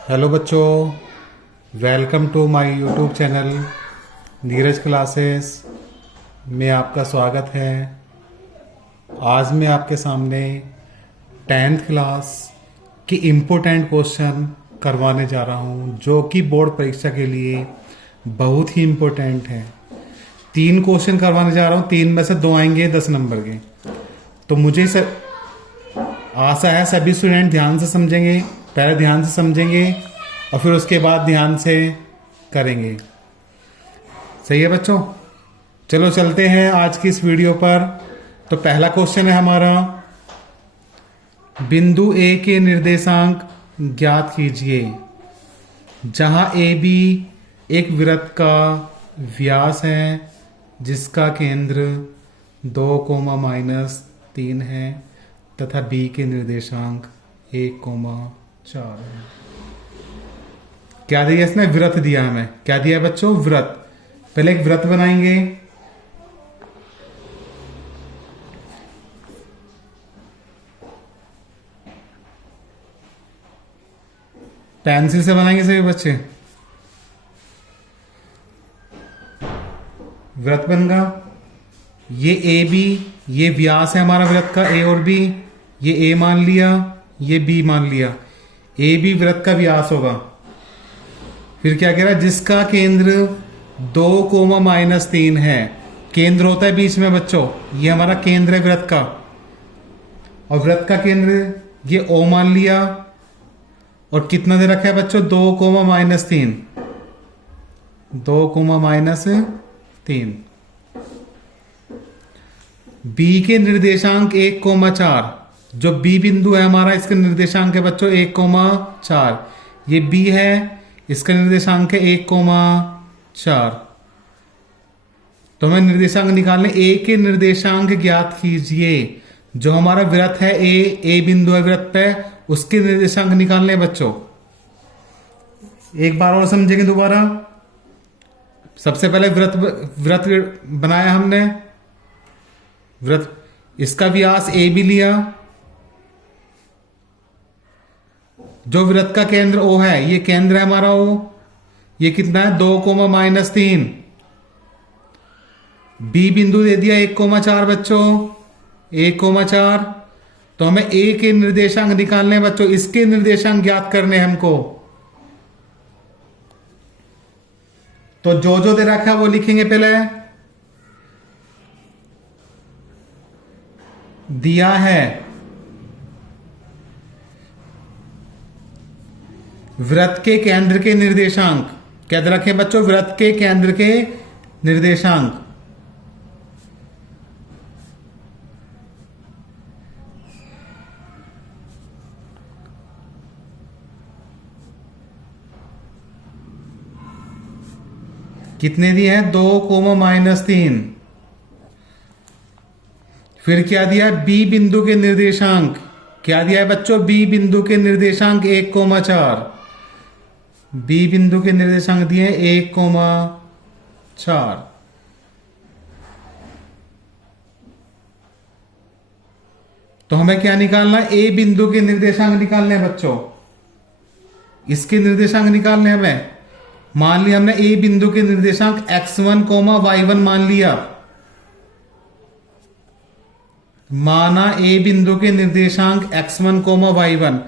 Hello बच्चों, welcome to my YouTube channel Neeraj classes में आपका स्वागत है। आज मैं आपके सामने 10th क्लास की इम्पोर्टेंट क्वेश्चन करवाने जा रहा हूँ, जो कि बोर्ड परीक्षा के लिए बहुत ही इम्पोर्टेंट है। 3 क्वेश्चन करवाने जा रहा हूँ, 3 में से 2 आएंगे 10 नंबर के। तो मुझे आशा है सभी स्टूडेंट ध्यान से समझेंगे, पहले ध्यान से समझेंगे और फिर उसके बाद ध्यान से करेंगे। सही है बच्चों? चलो चलते हैं आज की इस वीडियो पर। तो पहला क्वेश्चन है हमारा, बिंदु ए के निर्देशांक ज्ञात कीजिए। जहां ए बी एक वृत्त का व्यास है जिसका केंद्र 2, -3 है तथा बी के निर्देशांक 1, 4 है। क्या दिया इसने? वृत्त दिया हमें। क्या दिया है बच्चों? वृत्त। पहले एक वृत्त बनाएंगे। पेंसिल से बनाएंगे सभी बच्चे। वृत्त बन गया। ये ए बी, ये व्यास है हमारा वृत्त का, ए और बी। ये ए मान लिया, ये बी मान लिया। ए बी वृत्त का व्यास होगा। फिर क्या कह रहा है? जिसका केंद्र 2, -3 है। केंद्र होता है बीच में बच्चों, ये हमारा केंद्र है वृत्त का। और वृत्त का केंद्र ये ओ मान लिया। और कितना दे रखा है बच्चों? 2, -3 बी के निर्देशांक 1, 4। जो बी बिंदु है हमारा, इसका निर्देशांक है बच्चों 1, 4। ये बी है, इसका निर्देशांक है 1, 4। तो हमें निर्देशांक निकालने। ए के निर्देशांक ज्ञात कीजिए। जो हमारा वृत्त है ए बिंदु है वृत्त पे, उसके निर्देशांक निकालने बच्चों। एक बार और समझेंगे दोबारा। सबसे पहले वृत्त बनाया हमने। वृत्त, इसका व्यास ए भी लिया। जो वृत्त का केंद्र ओ है, ये केंद्र है हमारा ओ। ये कितना है? 2, बी बिंदु दे दिया 1, 4 बच्चों, 1, 4। तो हमें ए के निर्देशांक निकालने हैं बच्चों। इसके निर्देशांक ज्ञात करने हैं हमको। तो जो दे रखा है वो लिखेंगे। पहले दिया है वृत्त के केंद्र के निर्देशांक। क्या दे रखे बच्चों? वृत्त के केंद्र के निर्देशांक। कितने दिए हैं? 2, -3। फिर क्या दिया? बी बिंदु के निर्देशांक। क्या दिया है बच्चों? बी बिंदु के निर्देशांक 1, 4। बी बिंदु के निर्देशांक दिए 1, 4। तो हमें क्या निकालना? ए बिंदु के निर्देशांक निकालने हैं बच्चों। इसके निर्देशांक निकालने हमें। मान लिया हमने ए बिंदु के निर्देशांक x1, y1 मान लिया। माना ए बिंदु के निर्देशांक x1, y1।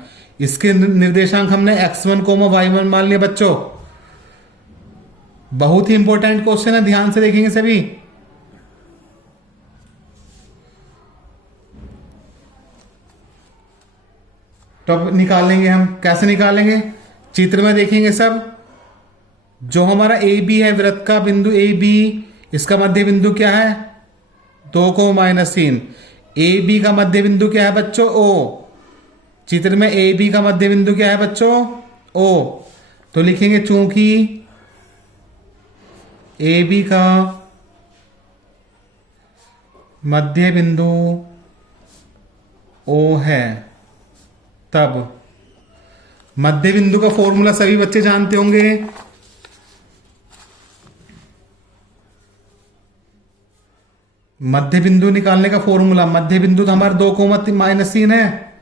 इसके निर्देशांक हमने x1, y1 मान लिया बच्चों। बहुत ही इंपॉर्टेंट क्वेश्चन है, ध्यान से देखेंगे सभी। तो अब निकालेंगे हम। कैसे निकालेंगे? चित्र में देखेंगे सब। जो हमारा ए बी है, वृत्त का बिंदु ए बी, इसका मध्य बिंदु क्या है? 2, -3। ए बी का मध्य बिंदु क्या है बच्चों? ओ। चित्र में ए बी का मध्य बिंदु क्या है बच्चों? ओ। तो लिखेंगे चूंकि ए बी का मध्य बिंदु ओ है, तब मध्य बिंदु का फॉर्मूला सभी बच्चे जानते होंगे। मध्य बिंदु निकालने का फॉर्मूला, मध्य बिंदु तो हमारा 2, -3 है।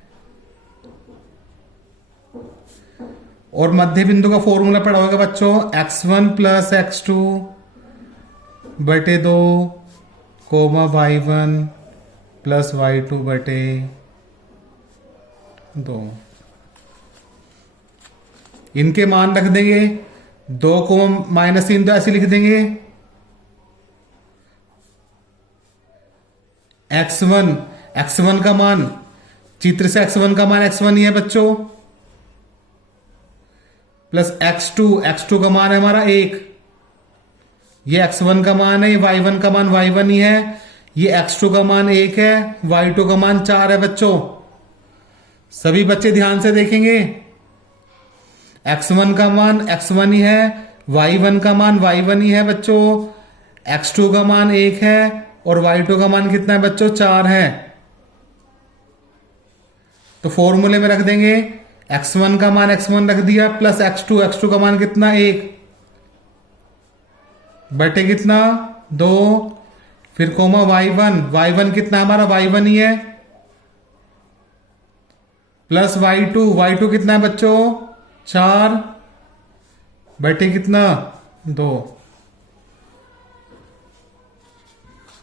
और मध्य बिंदु का फॉर्मूला पढ़ा होगा बच्चों, x1 प्लस x2 बटे 2 कोमा y1 प्लस y2 बटे 2। इनके मान रख देंगे, 2 कोमा -3 तो ऐसे लिख देंगे, x1 का मान, चित्र से x1 का मान x1 ही है बच्चों, प्लस x2 का मान है हमारा 1, ये x1 का मान है, ये y1 का मान y1 ही है, ये x2 का मान 1 है, y2 का मान 4 है बच्चों। सभी बच्चे ध्यान से देखेंगे, x1 का मान x1 ही है, y1 का मान y1 ही है बच्चों, x2 का मान 1 है और y2 का मान कितना है बच्चों, 4 है। तो फॉर्मूले में रख देंगे, x1 का मान x1 रख दिया, प्लस x2 का मान कितना 1 बटे कितना 2, फिर कोमा y1 कितना हमारा y1 ही है, प्लस y2 कितना है बच्चों 4 बटे कितना 2।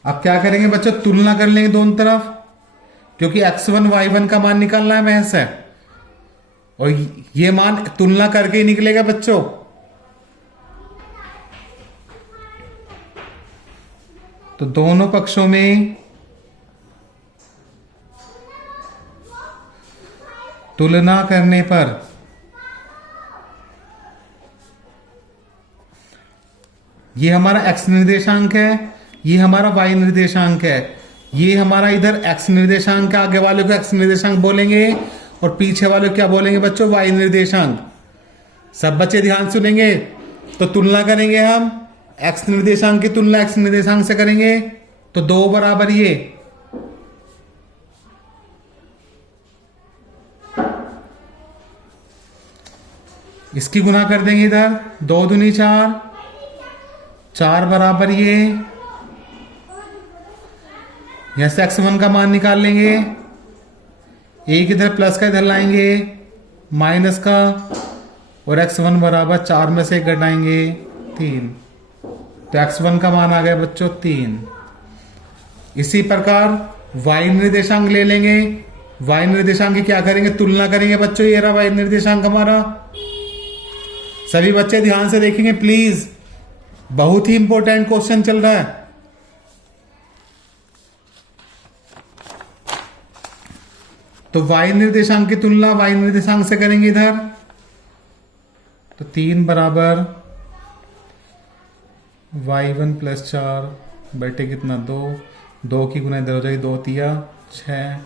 अब क्या करेंगे बच्चों, तुलना कर लेंगे दोनों तरफ, क्योंकि x1 y1 का मान निकालना है महज है, और ये मान तुलना करके ही निकलेगा बच्चों। तो दोनों पक्षों में तुलना करने पर ये हमारा x निर्देशांक है, ये हमारा y निर्देशांक है, ये हमारा इधर x निर्देशांक है, आगे वाले को x निर्देशांक बोलेंगे और पीछे वाले को क्या बोलेंगे बच्चों, y निर्देशांक। सब बच्चे ध्यान सुनेंगे। तो तुलना करेंगे हम, x निर्देशांक की तुलना x निर्देशांक से करेंगे, तो 2 बराबर ये, इसकी गुना कर देंगे इधर, 2 दूनी 4, 4 बराबर ये, यहां से x1 का मान निकाल लेंगे, एक इधर प्लस का इधर लाएंगे माइनस का, और x1 बराबर 4 में से घटाएंगे 3, तो x1 का मान आ गया बच्चों 3। इसी प्रकार y निर्देशांक ले लेंगे, y निर्देशांक की क्या करेंगे, तुलना करेंगे बच्चों, ये रहा y निर्देशांक हमारा। सभी बच्चे ध्यान से देखेंगे प्लीज, बहुत ही इंपॉर्टेंट क्वेश्चन चल रहा है। तो y निर्देशांक की तुलना y निर्देशांक से करेंगे इधर, तो 3 बराबर y1 प्लस 4 बटे कितना 2 की गुना इधर हो जाएगी, 2 तिया 6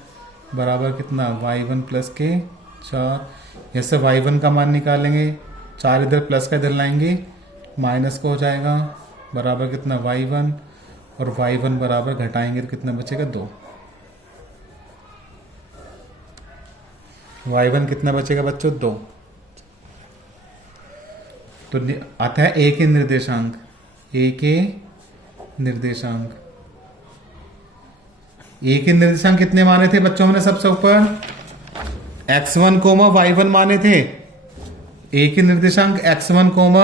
बराबर कितना y1 प्लस के 4। ऐसे y1 का मान निकालेंगे, 4 इधर प्लस का इधर लाएंगे, माइनस को हो जाएगा बराबर कितना y1, और y1 बराबर घटाएंगे तो कितना बचेगा 2। y1 कितना बचेगा बच्चों 2। तो आता है a के निर्देशांक, a के निर्देशांक कितने माने थे बच्चों, हमने सबसे ऊपर x1 कोमा y1 माने थे। a के निर्देशांक x1 कोमा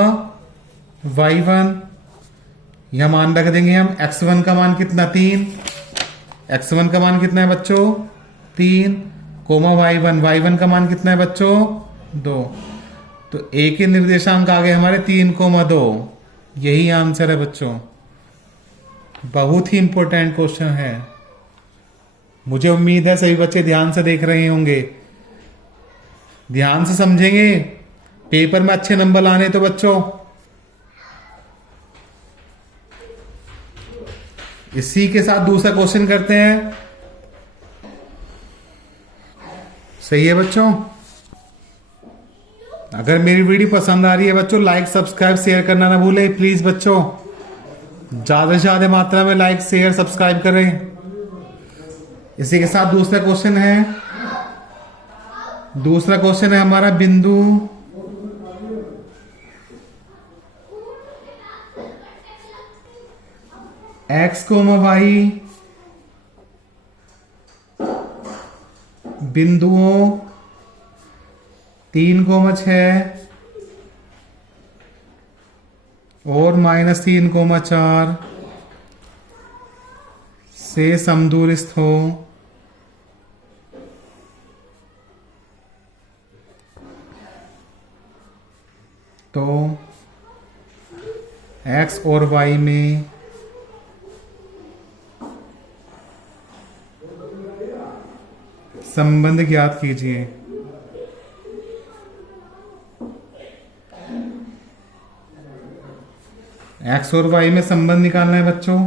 y1, यह मान रख देंगे हम, x1 का मान कितना 3, x1 का मान कितना है बच्चों 3, कोमा y1 का मान कितना है बच्चों 2। तो a के निर्देशांक आ गए हमारे 3 कोमा 2, यही आंसर है बच्चों। बहुत ही इंपॉर्टेंट क्वेश्चन है, मुझे उम्मीद है सभी बच्चे ध्यान से देख रहे होंगे, ध्यान से समझेंगे, पेपर में अच्छे नंबर लाने तो बच्चों। इसी के साथ दूसरा क्वेश्चन करते हैं, सही है बच्चों। अगर मेरी वीडियो पसंद आ रही है बच्चों, लाइक सब्सक्राइब शेयर करना ना भूले प्लीज बच्चों, ज्यादा से ज्यादा मात्रा में लाइक शेयर सब्सक्राइब करें। इसी के साथ दूसरा क्वेश्चन है हमारा, बिंदु x कोमा y बिंदुओं 3 कोमा 6 और -3,4 से समदूरस्थ हो तो x और y में संबंध ज्ञात कीजिए। x और y में संबंध निकालना है बच्चों।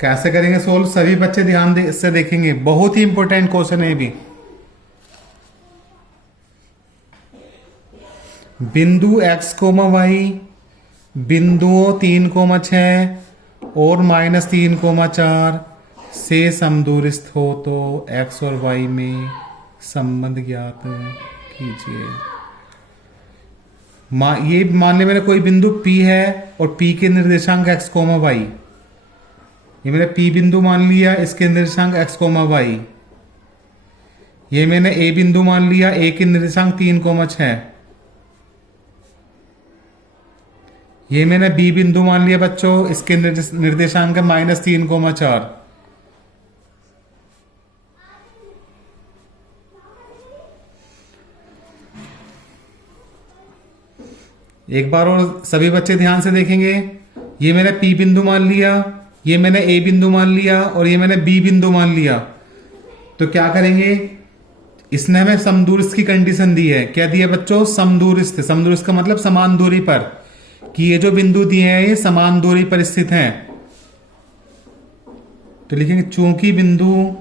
कैसे करेंगे सोल्व, सभी बच्चे ध्यान से देखेंगे, बहुत ही इंपॉर्टेंट क्वेश्चन है ये भी। बिंदु x, y बिंदुओं 3,6 और -3,4 से समदूरस्थ हो तो x और y में संबंध ज्ञात कीजिए। ये मान ले मेरा कोई बिंदु P है और P के निर्देशांक x, y, ये मैंने P बिंदु मान लिया, इसके निर्देशांक x, y। ये मैंने A बिंदु मान लिया, A के निर्देशांक 3,6। ये मैंने B बिंदु मान लिया बच्चों, इसके निर्देशांक है -3,4। एक बार और सभी बच्चे ध्यान से देखेंगे। ये मैंने P बिंदु मान लिया, ये मैंने A बिंदु मान लिया और ये मैंने B बिंदु मान लिया। तो क्या करेंगे, इसने हमें समदूरस्थ की कंडीशन दी है। क्या दिया बच्चों, समदूरस्थ। समदूरस्थ का मतलब समान दूरी पर, कि ये जो बिंदु दिए हैं ये समान दूरी पर स्थित हैं। तो लिखेंगे चूंकि बिंदु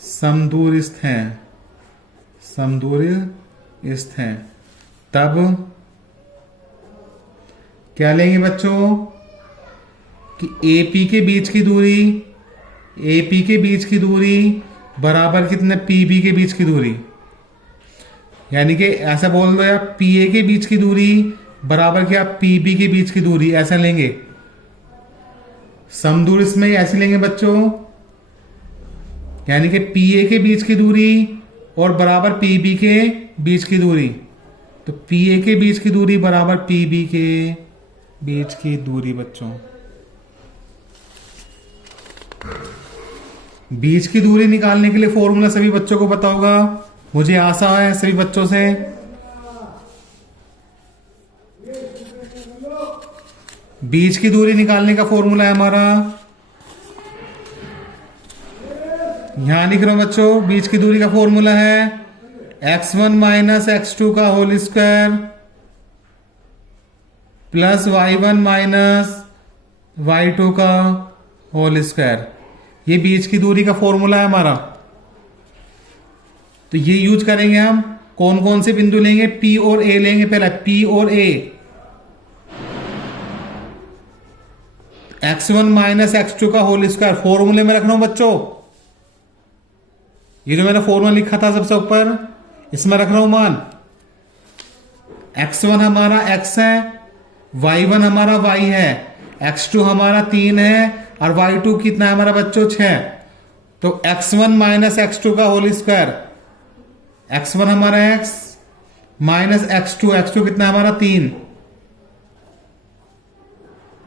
समदूरस्थ हैं, समदूरस्थ हैं, तब क्या लेंगे बच्चों कि AP के बीच की दूरी, AP के बीच की दूरी बराबर कितने PB के बीच की दूरी। यानी कि ऐसा बोल दो यार, PA के बीच की दूरी बराबर क्या PB के बीच की दूरी, ऐसा लेंगे। समदूरस्थ में ऐसे लेंगे बच्चों, यानी कि PA के बीच की दूरी और बराबर PB के बीच की दूरी। तो PA के बीच की दूरी बराबर PB के बीच की दूरी बच्चों। बीच की दूरी निकालने के लिए फॉर्मूला सभी बच्चों को पता होगा, मुझे आशा है सभी बच्चों से। बीच की दूरी निकालने का फॉर्मूला है हमारा, यहां लिख रहा हूं बच्चों, बीच की दूरी का फॉर्मूला है x1 - x2 का whole square plus y1 - y2 का होल स्क्वायर। ये बीच की दूरी का फॉर्मूला है हमारा। तो ये यूज करेंगे हम। कौन कौन से बिंदु लेंगे, P और A लेंगे। पहला P और A, x1 - x2 का होल स्क्वायर फॉर्मूले में रखना हूं बच्चों। ये जो मैंने फॉर्मूला लिखा था सबसे ऊपर, इसमें रख रहा हूं मान। x1 हमारा x है, y1 हमारा y है, x2 हमारा 3 है और y2 कितना है हमारा बच्चों 6। तो x1 - x2 का होल स्क्वायर, x1 हमारा x माइनस x2 कितना हमारा 3,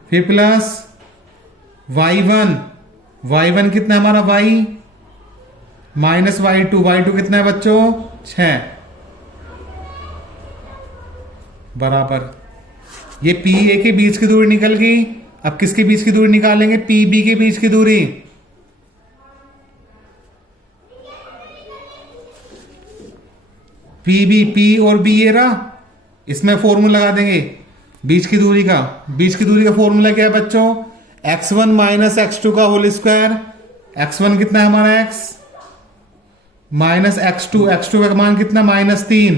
फिर प्लस y1 कितना हमारा y माइनस y2 कितना है बच्चों 6 बराबर। ये PA के बीच की दूरी निकल गई। अब किसके बीच की दूरी निकालेंगे, PB के बीच की दूरी। P और B ये रहा, इसमें फॉर्मूला लगा देंगे बीच की दूरी का। बीच की दूरी का फॉर्मूला क्या है बच्चों, x1 माइनस x2 का होल स्क्वायर। x1 कितना है हमारा x माइनस x2 का मान कितना -3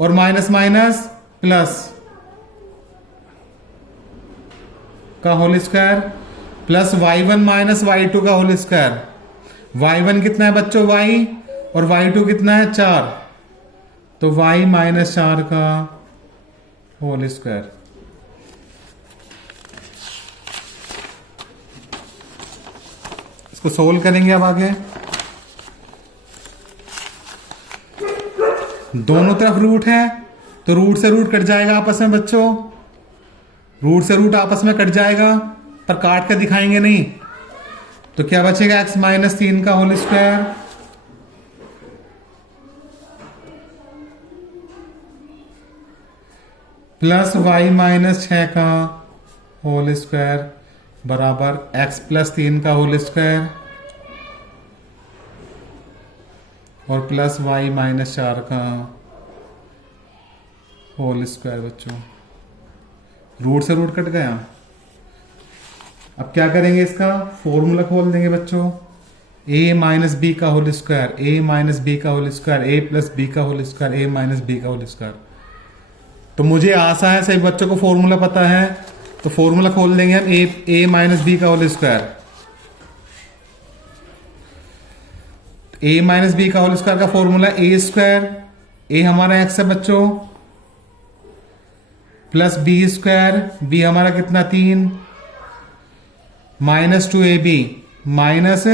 और माइनस माइनस प्लस का whole square plus y1 minus y2 का होल स्क्वायर। y1 कितना है बच्चों y और y2 कितना है 4, तो y माइनस 4 का होल स्क्वायर। इसको सोल्व करेंगे अब आगे। दोनों तरफ रूट है तो रूट से रूट कट जाएगा आपस में बच्चों, रूट से रूट आपस में कट जाएगा, पर काट कर दिखाएंगे नहीं। तो क्या बचेगा, x माइनस 3 का whole square plus y minus 6 का होल स्क्वायर बराबर x प्लस 3 का होल स्क्वायर और प्लस y माइनस 4 का होल स्क्वायर। बच्चों रूट से रूट कट गया। अब क्या करेंगे, इसका फॉर्मूला खोल देंगे बच्चों, a माइनस बी का whole square, a minus B का whole square, a plus B का whole square, a minus B का होल स्क्वायर। तो मुझे आशा है सभी बच्चों को फॉर्मूला पता है, तो फॉर्मूला खोल देंगे हम a माइनस बी का whole square. a minus B का होल स्क्वायर का फॉर्मूला a स्क्वायर, a हमारा x है बच्चों, प्लस बी स्क्वायर, बी हमारा कितना 3, minus 2ab, minus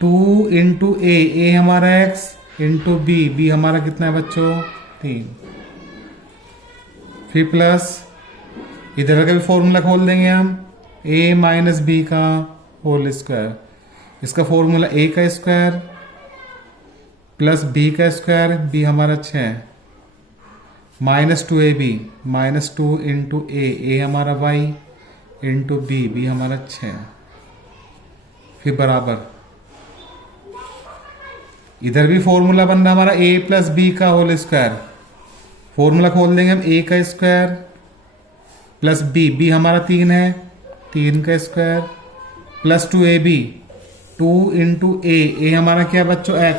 2 into A हमारा x इंटू बी हमारा कितना है बच्चों 3, फिर प्लस इधर का भी फॉर्मूला खोल देंगे हम, a माइनस बी का होल स्क्वायर, इसका फॉर्मूला a का स्क्वायर प्लस b का स्क्वायर, b हमारा 6, minus 2ab, minus 2 into A हमारा y इंटू बी हमारा 6, फिर बराबर इधर भी फॉर्मूला बन रहा हमारा a प्लस बी का होल स्क्वायर, फॉर्मूला खोल देंगे हम a का स्क्वायर प्लस बी हमारा 3 है, 3 का square plus 2ab, 2 into A हमारा क्या है बच्चों x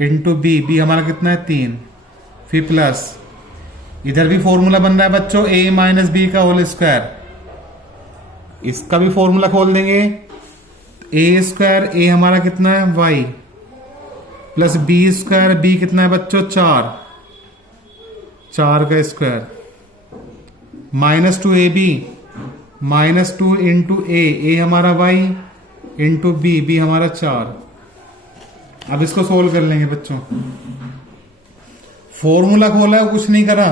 इंटू बी हमारा कितना है 3, फिर प्लस इधर भी फॉर्मूला बन रहा है बच्चों a माइनस बी का होल स्क्वायर, इसका भी फॉर्मूला खोल देंगे, a स्क्वायर a हमारा कितना है y plus B square B कितना है बच्चों 4 का square minus 2ab, minus 2 into A हमारा y इंटू बी हमारा 4। अब इसको सोल्व कर लेंगे बच्चों, फॉर्मूला खोला है कुछ नहीं करा।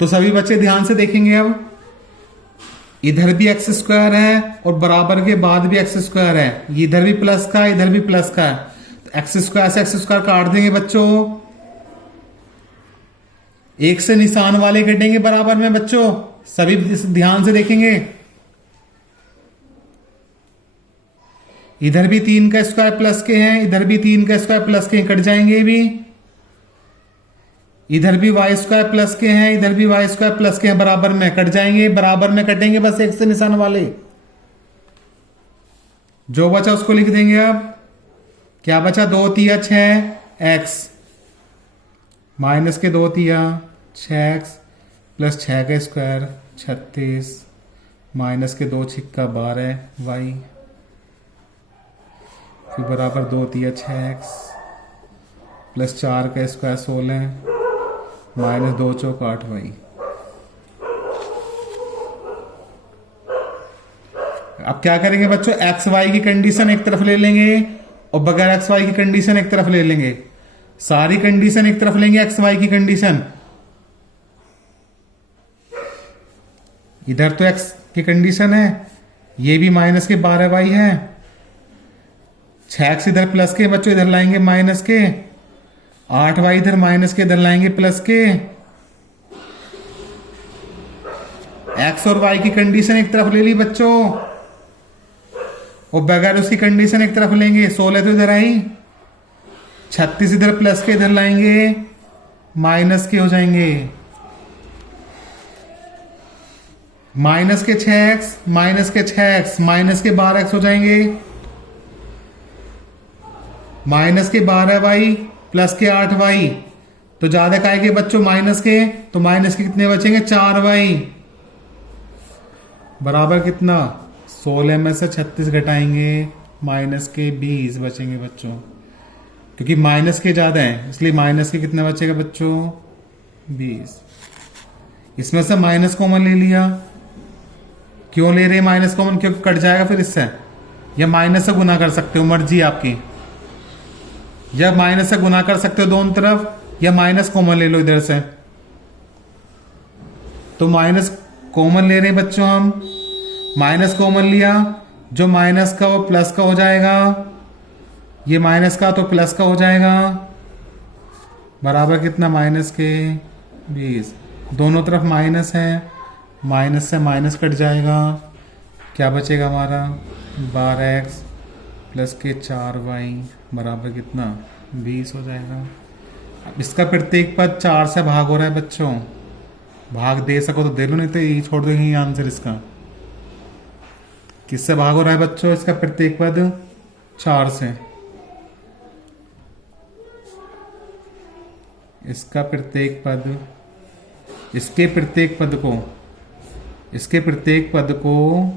तो सभी बच्चे ध्यान से देखेंगे, अब इधर भी एक्स स्क्वायर है और बराबर के बाद भी एक्स स्क्वायर है, इधर भी प्लस का इधर भी प्लस का है, तो एक्स स्क्वायर से एक्स स्क्वायर काट देंगे बच्चों, एक से निशान वाले कटेंगे बराबर में बच्चों, सभी ध्यान से देखेंगे। इधर भी 3 का स्क्वायर प्लस के हैं, इधर भी 3 का स्क्वायर प्लस के हैं, कट जाएंगे भी। इधर भी y स्क्वायर प्लस के हैं, इधर भी y स्क्वायर प्लस के हैं, बराबर में कट जाएंगे, बराबर में कटेंगे बस एक से निशान वाले। जो बचा उसको लिख देंगे। अब क्या बचा, 2 तिया 6x माइनस के 2 तिया 6x प्लस 6 का स्क्वायर 36 माइनस के 2 छिक्का 12y फिर बराबर 2 तिया 6x प्लस 4 का स्क्वायर 16 माइनस 2 चौक 8y। अब क्या करेंगे बच्चों, एक्स वाई की कंडीशन एक तरफ ले लेंगे और बगैर एक्स वाई की कंडीशन एक तरफ ले लेंगे, सारी कंडीशन एक तरफ लेंगे। एक्स वाई की कंडीशन इधर तो एक्स की कंडीशन है, ये भी माइनस के 12y है, 6x इधर प्लस के बच्चों इधर लाएंगे माइनस के, 8y इधर माइनस के इधर लाएंगे प्लस के। x और y की कंडीशन एक तरफ ले ली बच्चों और बगैर उसकी कंडीशन एक तरफ लेंगे। 16 तो इधर आई, 36 इधर प्लस के इधर लाएंगे माइनस के हो जाएंगे, माइनस के 6x माइनस के 6x माइनस के 12x हो जाएंगे, माइनस के 12y प्लस के 8y। तो ज्यादा खाएंगे बच्चों माइनस के, तो माइनस के कितने बचेंगे 4y बराबर कितना 16 में से 36 घटाएंगे माइनस के 20 बचेंगे बच्चों, क्योंकि माइनस के ज्यादा है इसलिए माइनस के कितना बचेगा बच्चों 20। इसमें से माइनस कॉमन ले लिया, क्यों ले रहे माइनस कॉमन, क्योंकि कट जाएगा फिर इससे, या माइनस से गुना कर सकते हो, मर्जी आपकी। या माइनस से गुना कर सकते हो दोनों तरफ, या माइनस कॉमन ले लो इधर से। तो माइनस कॉमन ले रहे हैं बच्चों हम, माइनस कॉमन लिया, जो माइनस का वो प्लस का हो जाएगा, ये माइनस का तो प्लस का हो जाएगा, बराबर कितना माइनस के 20। दोनों तरफ माइनस है, माइनस से माइनस कट जाएगा, क्या बचेगा हमारा 12x प्लस के 4y बराबर कितना 20 हो जाएगा। अब इसका प्रत्येक पद 4 से भाग हो रहा है बच्चों, भाग दे सको तो दे लो, नहीं तो यही छोड़ दो, यही आंसर इसका। किससे भाग हो रहा है बच्चों? इसका प्रत्येक पद 4 से। इसका प्रत्येक पद, इसके प्रत्येक पद को, इसके प्रत्येक पद को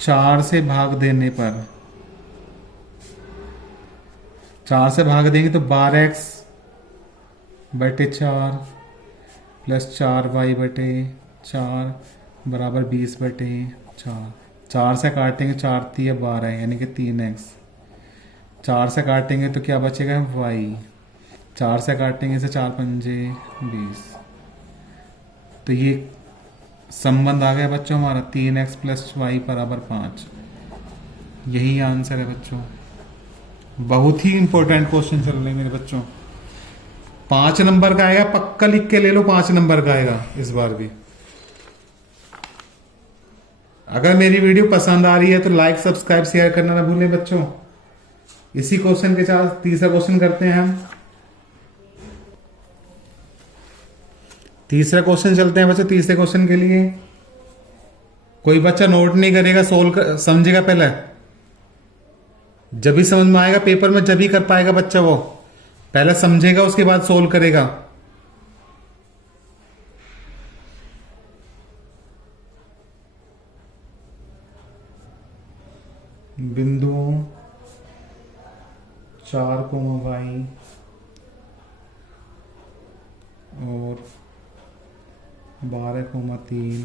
4 से भाग देने पर, 4 से भाग देंगे तो 12x बटे 4 प्लस 4y बटे 4 बराबर 20 बटे 4। 4 से काटेंगे 4 3 12 यानी कि 3x। 4 से काटेंगे तो क्या बचेगा y। 4 से काटेंगे से 4 पंजे 20। तो ये संबंध आ गया बच्चों हमारा 3x प्लस y बराबर 5। यही आंसर है बच्चों। बहुत ही इंपॉर्टेंट क्वेश्चन चल रहे हैं मेरे बच्चों। 5 नंबर का आएगा, पक्का लिख के ले लो, 5 नंबर का आएगा इस बार भी। अगर मेरी वीडियो पसंद आ रही है तो लाइक सब्सक्राइब शेयर करना ना भूलें बच्चों। इसी क्वेश्चन के साथ तीसरा क्वेश्चन करते हैं हम। तीसरा क्वेश्चन चलते हैं बच्चों। तीसरे क्वेश्चन के लिए कोई बच्चा नोट नहीं करेगा, समझेगा पहले, जब भी समझ में आएगा पेपर में, जब भी कर पाएगा बच्चा वो। पहले समझेगा उसके बाद सोल्व करेगा। बिंदु 4, y और 12, 3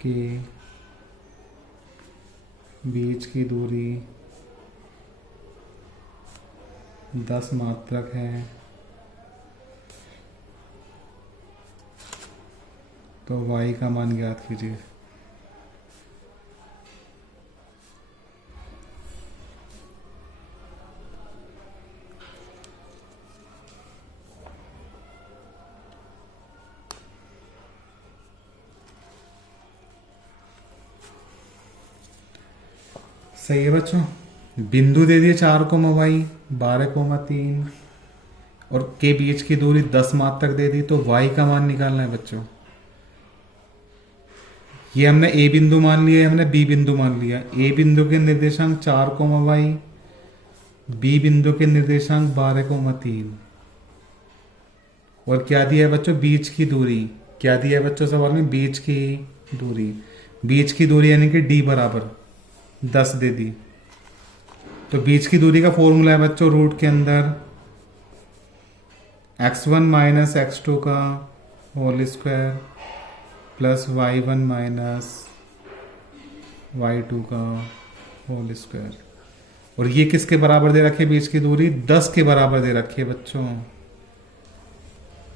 के बीच की दूरी 10 मात्रक है, तो y का मान ज्ञात कीजिए। सही है बच्चों। बिंदु दे दिए 4, y 12, 3 और के बीच की दूरी 10 मात्रक दे दी, तो y का मान निकालना है बच्चों। ये हमने a बिंदु मान लिया, हमने b बिंदु मान लिया। a बिंदु के निर्देशांक 4, y, b बिंदु के निर्देशांक 12, 3 और क्या दिया है बच्चों? बीच की दूरी। क्या दिया है बच्चों सवाल में? बीच की दूरी। बीच की दूरी यानी कि d बराबर 10 दे दी। तो बीच की दूरी का फॉर्मूला है बच्चों, रूट के अंदर x1 माइनस x2 का whole square plus y1 minus y2 का होल स्क्वायर। और ये किसके बराबर दे रखी है? बीच की दूरी 10 के बराबर दे रखी है बच्चों।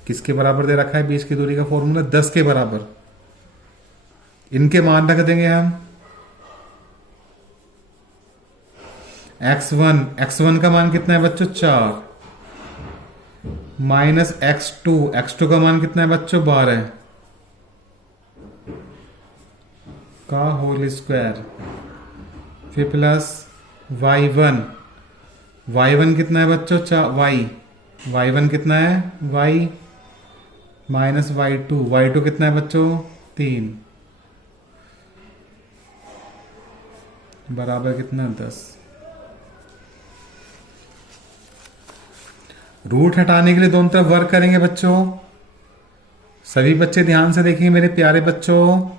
किसके बराबर दे रखा है बीच की दूरी का फॉर्मूला? 10 के बराबर। इनके मान रख देंगे हम। x1 का मान कितना है बच्चों? 4 माइनस x2 का मान कितना है बच्चों? 12 का होल स्क्वायर, फिर प्लस y1 कितना है बच्चों? y1 कितना है? y माइनस y2 कितना है बच्चों? 3 बराबर कितना? 10। रूट हटाने के लिए दोनों तरफ वर्क करेंगे बच्चों। सभी बच्चे ध्यान से देखिए मेरे प्यारे बच्चों।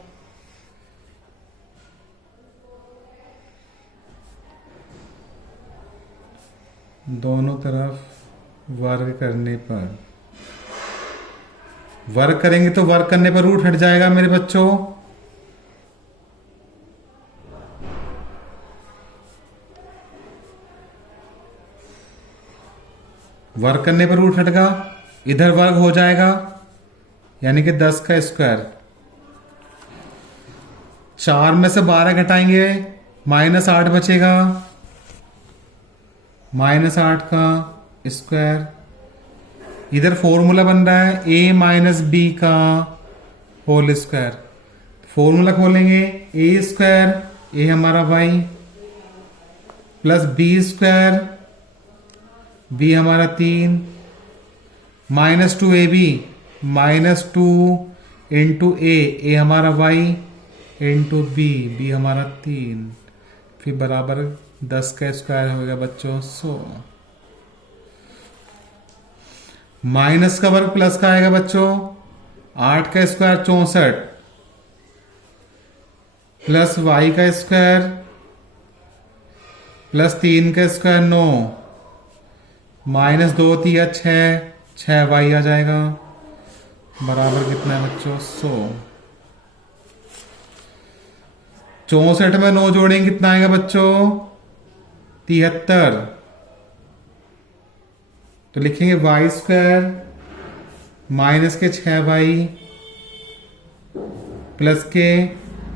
दोनों तरफ वर्क करने पर, वर्क करेंगे तो वर्क करने पर रूट हट जाएगा मेरे बच्चों। वर्ग करने पर रूट हटेगा, इधर वर्ग हो जाएगा, यानी कि 10 का स्क्वायर। 4 में से 12 घटाएंगे, -8 बचेगा, -8 का स्क्वायर। इधर फॉर्मूला बन रहा है a माइनस बी का होल स्क्वायर। फॉर्मूला खोलेंगे, ए स्क्वायर, ए हमारा y, plus B square, B हमारा 3, -2ab, -2 इंटू ए हमारा y, इंटू बी हमारा 3, फिर बराबर 10 का स्क्वायर होगा बच्चों 100। माइनस का वर्ग प्लस का आएगा बच्चों, 8 का स्क्वायर 64, प्लस y का स्क्वायर, प्लस 3 का स्क्वायर 9, -2 3 6 y आ जाएगा, बराबर कितना है बच्चों 100। 64 में 9 जोड़ेंगे कितना आएगा बच्चों 73। तो लिखेंगे y स्क्वायर माइनस के 6y प्लस के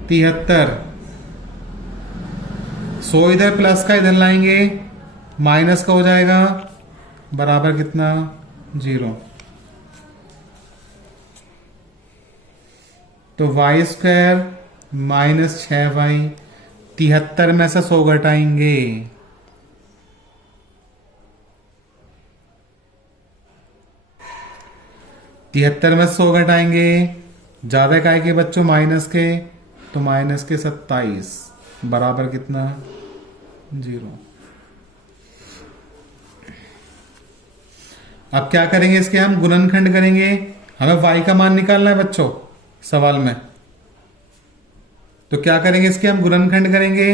73। 100 इधर प्लस का इधर लाएंगे, माइनस का हो जाएगा, बराबर कितना 0। तो y स्क्वायर माइनस 6y, 73 में से 100 घटाएंगे, तिहत्तर में 100 घटाएंगे, ज्यादा काय के बच्चों माइनस के, तो माइनस के 27, बराबर कितना 0। अब क्या करेंगे, इसके हम गुणनखंड करेंगे। हमें y का मान निकालना है बच्चों सवाल में, तो क्या करेंगे, इसके हम गुणनखंड करेंगे।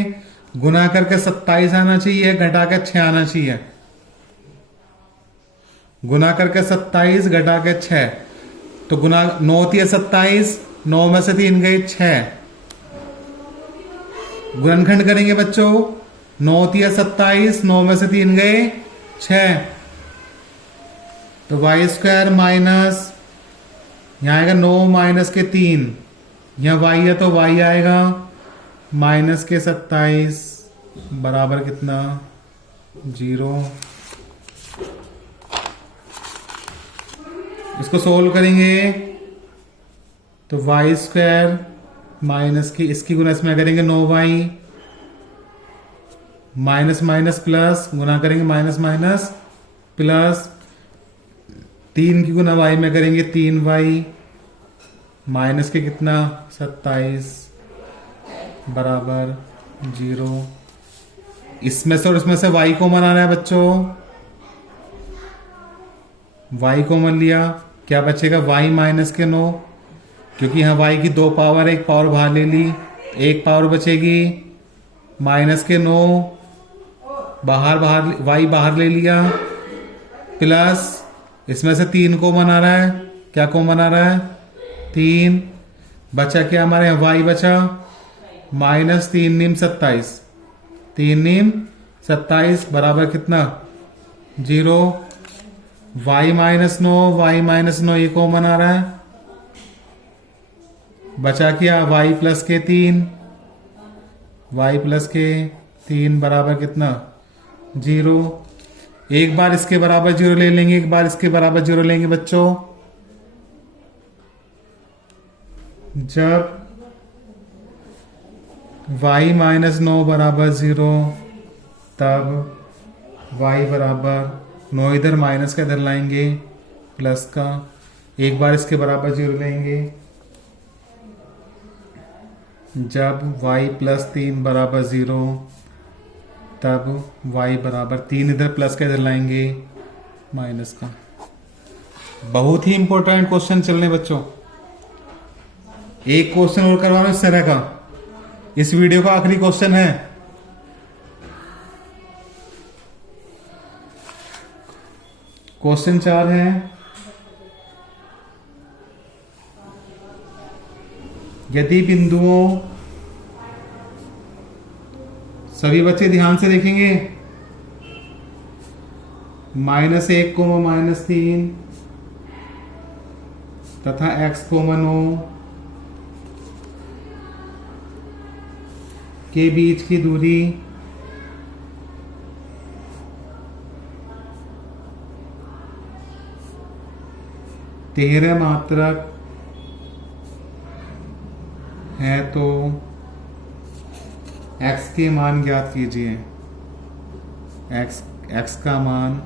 गुना करके 27 आना चाहिए, घटा के 6 आना चाहिए। गुना करके 27 घटा के 6, तो गुना 9 3 27, 9 में से 3 गए 6। गुणनखंड करेंगे बच्चों, 9 3 27, 9 में से 3 गए 6। तो y स्क्वायर माइनस, यहां आएगा 9 माइनस के 3, यहां y है तो y आएगा माइनस के 27, बराबर कितना 0। इसको सोल्व करेंगे तो y स्क्वायर माइनस की, इसकी गुना इसमें करेंगे 9y, माइनस माइनस प्लस, गुना करेंगे माइनस माइनस प्लस, 3 की गुना y में करेंगे 3y, माइनस के कितना 27, बराबर 0। इसमें से और इसमें से y कॉमन आ रहा है बच्चों, y कॉमन लिया, क्या बचेगा y माइनस के 9, क्योंकि यहाँ y की 2 पावर, 1 पावर बाहर ले ली, 1 पावर बचेगी, माइनस के 9 बाहर y बाहर ले लिया, प्लस इसमें से 3 कॉमन आ रहा है, क्या कॉमन आ रहा है 3, बचा क्या हमारे यहाँ y बचा, माइनस 3 नीम 27, 3 नीम 27, बराबर कितना 0। y माइनस 9 ये कॉमन आ रहा है, बचा क्या y प्लस के 3, y प्लस के 3 बराबर कितना 0। एक बार इसके बराबर 0 ले लेंगे, एक बार इसके बराबर 0 लेंगे बच्चों। जब y माइनस 9 बराबर 0, तब y बराबर 9 इधर माइनस का इधर लाएंगे, प्लस का, एक बार इसके बराबर 0 लेंगे। जब y प्लस 3 बराबर 0, तब y बराबर 3 इधर प्लस का इधर लाएंगे, माइनस का। बहुत ही इंपॉर्टेंट क्वेश्चन चल रहे बच्चों। एक क्वेश्चन और करवा लो इस तरह का, इस वीडियो का आखिरी क्वेश्चन है। क्वेश्चन 4 है, यदि बिंदुओं, सभी बच्चे ध्यान से देखेंगे, -1, -3 तथा x को 9 के बीच की दूरी तेरह मात्रक है तो x के मान ज्ञात कीजिए। x का मान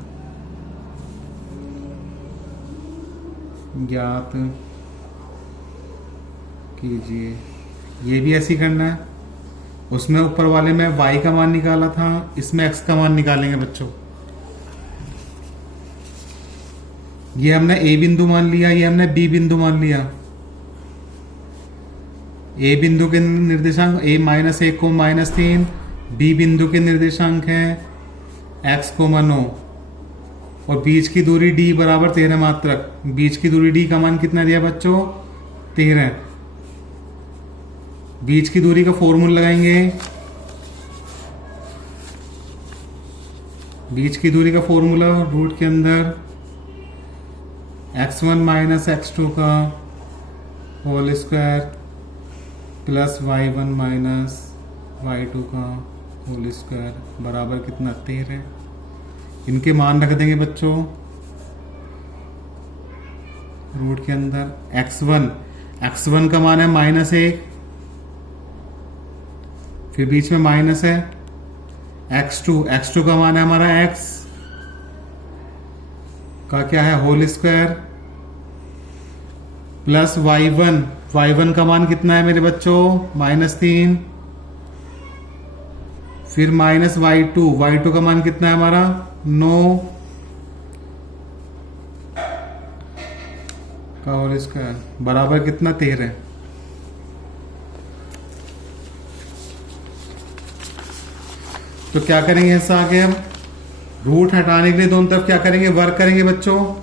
ज्ञात कीजिए। ये भी ऐसे ही करना है। उसमें ऊपर वाले में y का मान निकाला था, इसमें x का मान निकालेंगे बच्चों। ये हमने a बिंदु मान लिया, ये हमने b बिंदु मान लिया। a बिंदु के निर्देशांक a -1, -3, b बिंदु के निर्देशांक है x, 9 और बीच की दूरी d बराबर 13 मात्रक। बीच की दूरी d का मान कितना दिया बच्चों? 13। बीच की दूरी का फॉर्मूला लगाएंगे। बीच की दूरी का फॉर्मूला रूट के अंदर x1 - x2 का whole square plus y1 - y2 का होल स्क्वायर बराबर कितना? 13। इनके मान रख देंगे बच्चों रूट के अंदर। x1 का मान है -1, फिर बीच में माइनस है। x2 का मान है हमारा x का क्या है? होल स्क्वायर प्लस y1 का मान कितना है मेरे बच्चों? -3, फिर माइनस y2 का मान कितना है हमारा? 9 का होल स्क्वायर बराबर कितना? 13। तो क्या करेंगे इससे आगे हम? रूट हटाने के लिए दोनों तरफ क्या करेंगे? वर्क करेंगे बच्चों।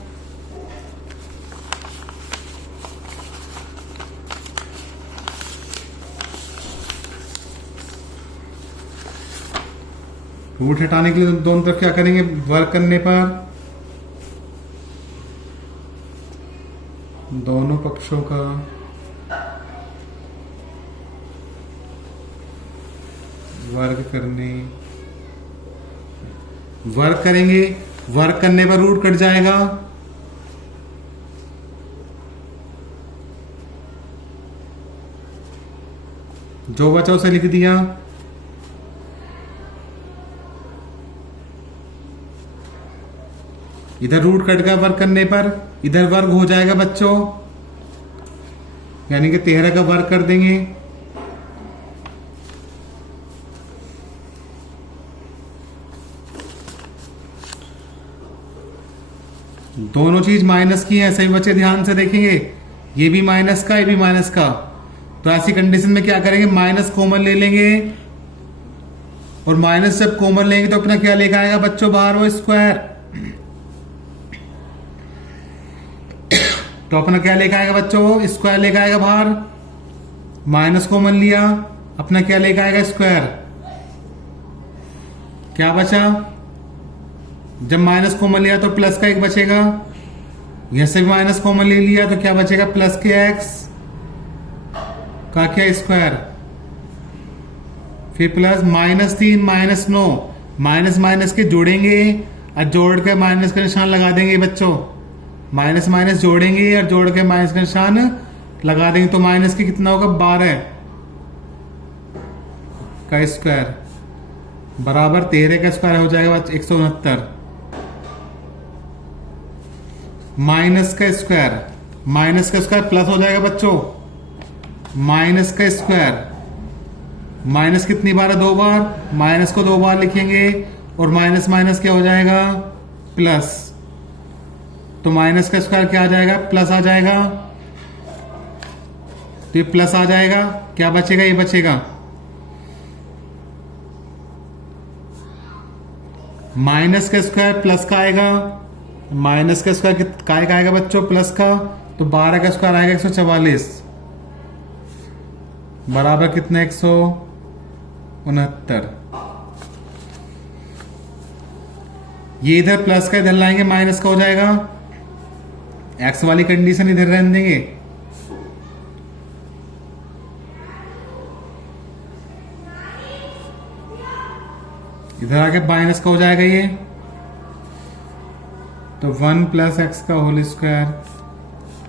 रूट हटाने के लिए दोनों तरफ क्या करेंगे? वर्क करने पर दोनों पक्षों का वर्ग करेंगे। वर्क करने पर रूट कट जाएगा। जो बचा उसे लिख दिया। इधर रूट कट का वर्क करने पर इधर वर्ग हो जाएगा बच्चों, यानी कि 13 का वर्ग कर देंगे। दोनों चीज माइनस की है, सही बच्चे ध्यान से देखेंगे। ये भी माइनस का, ये भी माइनस का। तो ऐसी कंडीशन में क्या करेंगे? माइनस कॉमन ले लेंगे, और माइनस जब कॉमन लेंगे तो अपना क्या लेकर आएगा बच्चों बाहर? वो स्क्वायर। तो अपना क्या लेकर आएगा बच्चों? स्क्वायर लेकर आएगा बाहर। माइनस कॉमन लिया, अपना क्या लेकर आएगा? स्क्वायर। क्या बचा? जब माइनस कॉमन लिया तो प्लस का 1 बचेगा। यहां से भी माइनस कॉमन ले लिया तो क्या बचेगा? प्लस के x का क्या? स्क्वायर। फिर प्लस -3 -9, माइनस माइनस के जोड़ेंगे और जोड़ के माइनस का निशान लगा देंगे बच्चों। माइनस माइनस जोड़ेंगे और जोड़ के माइनस का निशान लगा देंगे तो माइनस के कितना होगा? 12 का स्क्वायर बराबर 13 का स्क्वायर हो जाएगा 169। माइनस का स्क्वायर प्लस हो जाएगा बच्चों। माइनस का स्क्वायर, माइनस कितनी बार है? 2 बार। माइनस को 2 बार लिखेंगे और माइनस माइनस क्या हो जाएगा? प्लस। तो माइनस का स्क्वायर क्या आ जाएगा? प्लस आ जाएगा। तो ये प्लस आ जाएगा। क्या बचेगा? ये बचेगा। माइनस का स्क्वायर प्लस का आएगा। माइनस का स्क्वायर काय का आएगा बच्चों? प्लस का। तो 12 का स्क्वायर आएगा 144 बराबर कितना? 169। ये इधर प्लस का इधर लाएंगे माइनस का हो जाएगा। एक्स वाली कंडीशन इधर रहने देंगे। इधर आके माइनस का हो जाएगा ये। तो 1 प्लस एक्स का होल स्क्वायर,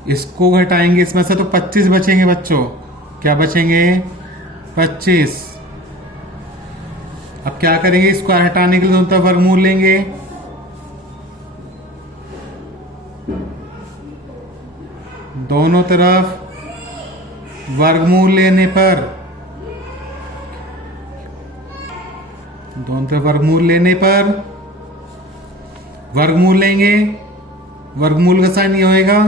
इसको घटाएंगे इसमें से तो 25 बचेंगे बच्चों। क्या बचेंगे? 25। अब क्या करेंगे? स्क्वायर हटाने के लिए दोनों तरफ वर्गमूल लेंगे। दोनों तरफ वर्गमूल लेने पर, दोनों तरफ वर्गमूल लेने पर वर्गमूल लेंगे, वर्गमूल का साइन ये होएगा।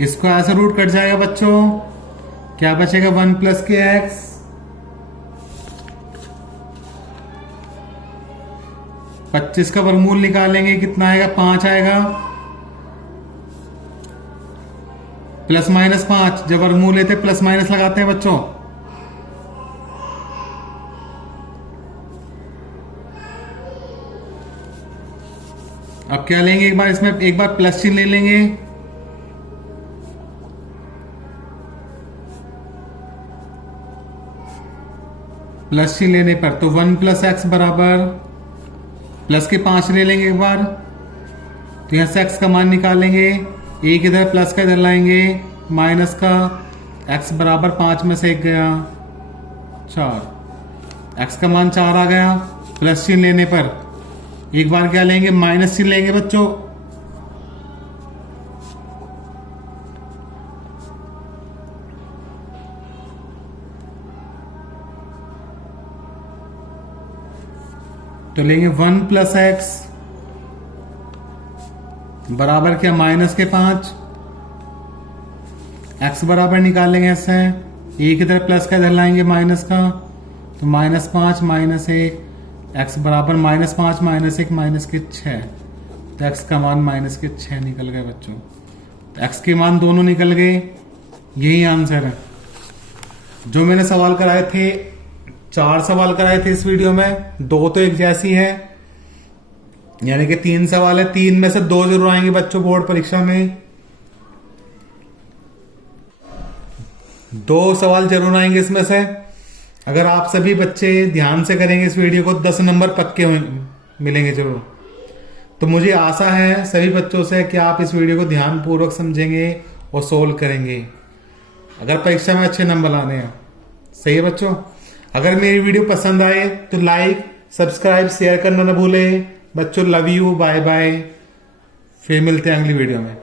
इसको ऐसा रूट कट जाएगा बच्चों। क्या बचेगा? 1 प्लस के एक्स, पच्चीस का वर्गमूल निकालेंगे, कितना आएगा? 5 आएगा। प्लस माइनस 5, जब वर्गमूल लेते प्लस माइनस लगाते हैं बच्चों। अब क्या लेंगे? एक बार इसमें एक बार प्लस चिन्ह ले लेंगे। प्लस चिन्ह लेने पर तो 1 प्लस एक्स बराबर, प्लस के 5 ले लेंगे एक बार, तो यहां से एक्स का मान निकालेंगे। एक इधर प्लस का इधर लाएंगे, माइनस का, एक्स बराबर 5 में से 1 गया 4, एक्स का मान 4 आ गया। प्लस चिन्ह लेने पर एक बार क्या लेंगे? माइनस चिन्ह लेंगे बच्चों। तो लेंगे 1 प्लस एक्स बराबर क्या? माइनस के 5। एक्स बराबर निकालेंगे ऐसे, एक इधर प्लस का इधर लाएंगे माइनस का, तो -5 -1, एक्स बराबर -5 -1 -6, तो एक्स का मान -6 निकल गए बच्चों। तो एक्स के मान दोनों निकल गए, यही आंसर है। जो मैंने सवाल कराए थे, 4 सवाल कराए थे इस वीडियो में, 2 तो एक जैसी है, यानी कि 3 सवाल है, 3 में से 2 जरूर आएंगे बच्चों बोर्ड परीक्षा में। 2 सवाल जरूर आएंगे इसमें से। अगर आप सभी बच्चे ध्यान से करेंगे इस वीडियो को, 10 नंबर पक्के मिलेंगे जरूर। तो मुझे आशा है सभी बच्चों से कि आप इस वीडियो को ध्यान पूर्वक समझेंगे और सोल्व करेंगे, अगर परीक्षा में अच्छे नंबर लाने हैं। सही है बच्चों? अगर मेरी वीडियो पसंद आए तो लाइक, सब्सक्राइब, शेयर करना न भूलें। बच्चों लव यू, बाय बाय। फिर मिलते हैं अगली वीडियो में।